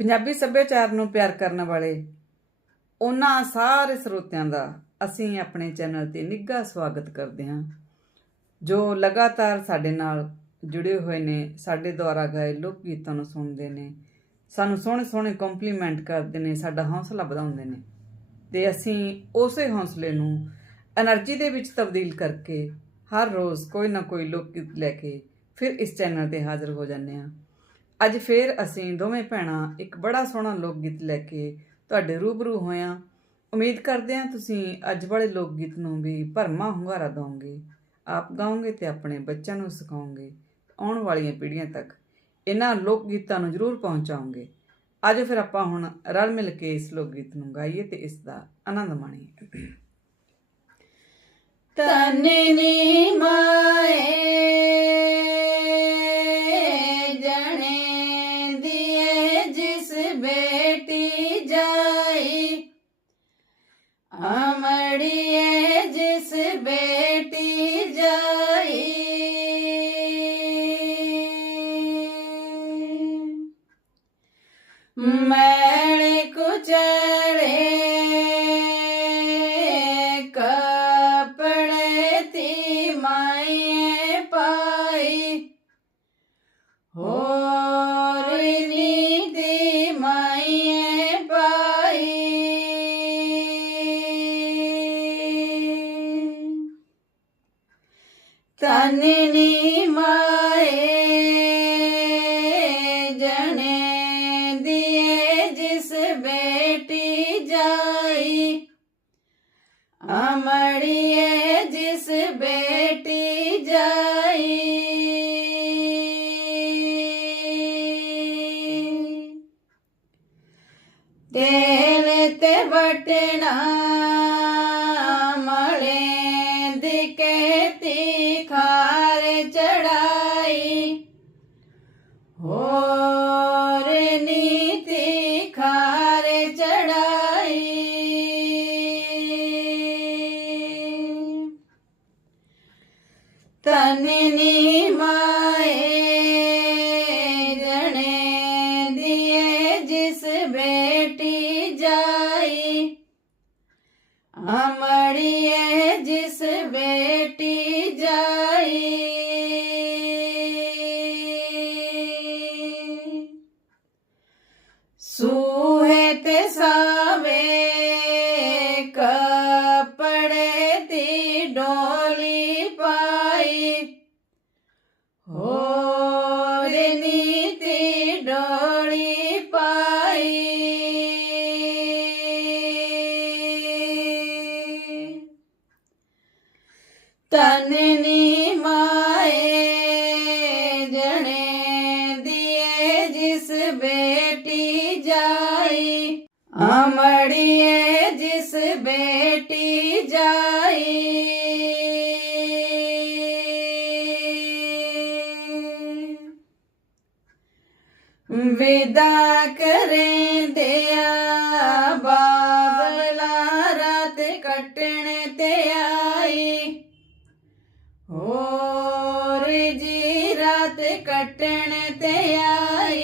ਪੰਜਾਬੀ ਸੱਭਿਆਚਾਰ ਨੂੰ ਪਿਆਰ ਕਰਨ ਵਾਲੇ ਉਹਨਾਂ ਸਾਰੇ ਸਰੋਤਿਆਂ ਦਾ ਅਸੀਂ ਆਪਣੇ ਚੈਨਲ ਤੇ ਨਿੱਘਾ ਸਵਾਗਤ ਕਰਦੇ ਹਾਂ, ਜੋ ਲਗਾਤਾਰ ਸਾਡੇ ਨਾਲ ਜੁੜੇ ਹੋਏ ਨੇ, ਸਾਡੇ ਦੁਆਰਾ ਗਾਏ ਲੋਕ ਗੀਤਾਂ ਨੂੰ ਸੁਣਦੇ ਨੇ, ਸਾਨੂੰ ਸੋਹਣੇ ਸੋਹਣੇ ਕੰਪਲੀਮੈਂਟ ਕਰਦੇ ਨੇ, ਸਾਡਾ ਹੌਸਲਾ ਵਧਾਉਂਦੇ ਨੇ ਤੇ ਅਸੀਂ ਉਸੇ ਹੌਸਲੇ ਨੂੰ એનર્ਜੀ ਦੇ ਵਿੱਚ ਤਬਦੀਲ ਕਰਕੇ ਹਰ ਰੋਜ਼ ਕੋਈ ਨਾ ਕੋਈ ਲੋਕ ਗੀਤ ਲੈ ਕੇ ਫਿਰ ਇਸ ਚੈਨਲ ਤੇ ਹਾਜ਼ਰ ਹੋ ਜਾਂਦੇ ਹਾਂ। ਅੱਜ ਫੇਰ ਅਸੀਂ ਦੋਵੇਂ ਭੈਣਾਂ ਇੱਕ ਬੜਾ ਸੋਹਣਾ ਲੋਕ ਗੀਤ ਲੈ ਕੇ ਤੁਹਾਡੇ ਰੂਬਰੂ ਹੋਇਆਂ ਉਮੀਦ ਕਰਦੇ ਹਾਂ ਤੁਸੀਂ ਅੱਜ ਵਾਲੇ ਲੋਕ ਗੀਤ ਨੂੰ ਵੀ ਭਰਮਾ ਹੁੰਗਾਰਾ ਦਿਓਗੇ ਆਪ ਗਾਓਗੇ ਤੇ ਆਪਣੇ ਬੱਚਿਆਂ ਨੂੰ ਸਿਖਾਓਗੇ। ਆਉਣ ਵਾਲੀਆਂ ਪੀੜ੍ਹੀਆਂ ਤੱਕ ਇਹਨਾਂ ਲੋਕ ਗੀਤਾਂ ਨੂੰ ਜ਼ਰੂਰ ਪਹੁੰਚਾਓਗੇ। ਅੱਜ ਫਿਰ ਆਪਾਂ ਹੁਣ ਰਲ ਮਿਲ ਕੇ ਇਸ ਲੋਕ ਗੀਤ ਨੂੰ ਗਾਈਏ ਤੇ ਇਸ ਦਾ ਆਨੰਦ ਮਾਣੀਏ। ਤਨਨੀ ਮਾਏ ਅਮੜੀਏ ਜਿਸ ਬੇਟੀ ਜਾਈ। ਮੈਲ ਕੁਚਲੇ ਕਪੜੇ ਤੀ ਮਾਏ ਪਾਈ। ਹੋਰ ਤਨਨੀ ਮਾਏ, ਜਣੇ ਦੀਏ ਜਿਸ ਬੇਟੀ ਜਾਈ। ਅਮੜੀਏ ਜਿਸ ਬੇਟੀ ਜਾਈ। ਤੇਲ ਤੇ ਵਟਣਾ, ਮਲੇ ਦੀ ਤਨਨੀ ਮਾਏ ਜਣੇ ਦੀਏ ਜਿਸ ਬੇਟੀ ਜਾਈ। ਅਮੜੀਏ ਹੋਰ ਨੀਤੀ ਡੋਲੀ ਪਾਈ। ਤਨਨੀ ਮਾਏ ਜਣੇ ਦੀਏ ਜਿਸ ਬੇਟੀ ਜਾਈ। ਅਮੜੀਏ ਵਿਦਾ ਕਰੇ ਦਿਆ ਬਾਬਲਾ ਰਾਤ ਕੱਟਣ ਤੇ ਆਈ। ਹੋਰ ਜੀ ਰਾਤ ਕੱਟਣ ਤੇ ਆਈ।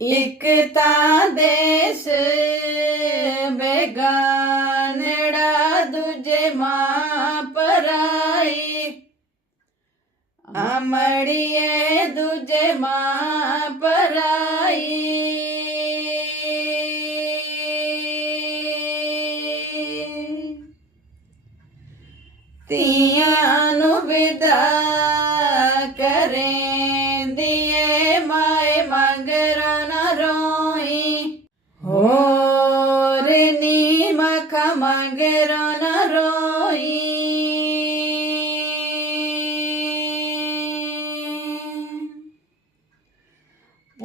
ਇੱਕ ਤਾਂ ਦੇਸ਼ ਬੇਗਾਨੜਾ, ਦੂਜੇ ਮਾਂ ਅਮੜੀਏ ਦੂਜੇ ਮਾਂ ਪਰਾਈ ਧੀਆਂ ਨੂੰ ਵਿਦਾ ਕਰੇ।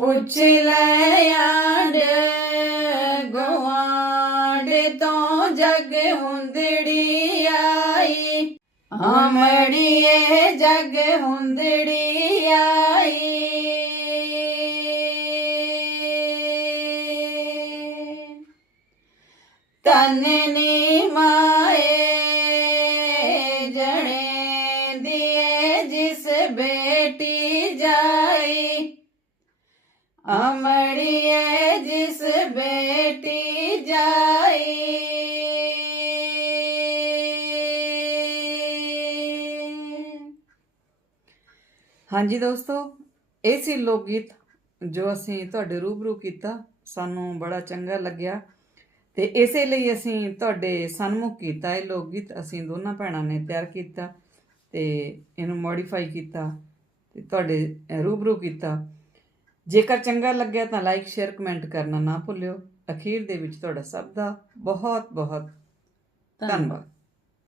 ਪੁੱਛ ਲੈ ਆਂਡ ਗਵਾਂਡ ਤੋਂ ਜਗ ਹੁੰਦੜੀ ਆਈ। ਆਮੜੀਏ ਜਗ ਹੁੰਦੜੀ ਆਈ। ਤਨ ਨੀ ਅਮੜੀਏ ਜਿਸ ਬੇਟੀ ਜਾਈ। ਹਾਂਜੀ ਦੋਸਤੋ, ਇਹ ਸੀ ਲੋਕ ਗੀਤ ਜੋ ਅਸੀਂ ਤੁਹਾਡੇ ਰੂਬਰੂ ਕੀਤਾ। ਸਾਨੂੰ ਬੜਾ ਚੰਗਾ ਲੱਗਿਆ ਤੇ ਇਸੇ ਲਈ ਅਸੀਂ ਤੁਹਾਡੇ ਸਨਮੁਖ ਕੀਤਾ ਇਹ ਲੋਕ ਗੀਤ ਅਸੀਂ ਦੋਨਾਂ ਭੈਣਾਂ ਨੇ ਤਿਆਰ ਕੀਤਾ ਤੇ ਇਹਨੂੰ ਮੋਡੀਫਾਈ ਕੀਤਾ ਤੇ ਤੁਹਾਡੇ ਰੂਬਰੂ ਕੀਤਾ। ਜੇਕਰ ਚੰਗਾ ਲੱਗਿਆ ਤਾਂ ਲਾਈਕ ਸ਼ੇਅਰ ਕਮੈਂਟ ਕਰਨਾ ਨਾ ਭੁੱਲਿਓ। ਅਖੀਰ ਦੇ ਵਿੱਚ ਤੁਹਾਡਾ ਸਭ ਦਾ ਬਹੁਤ ਬਹੁਤ ਧੰਨਵਾਦ।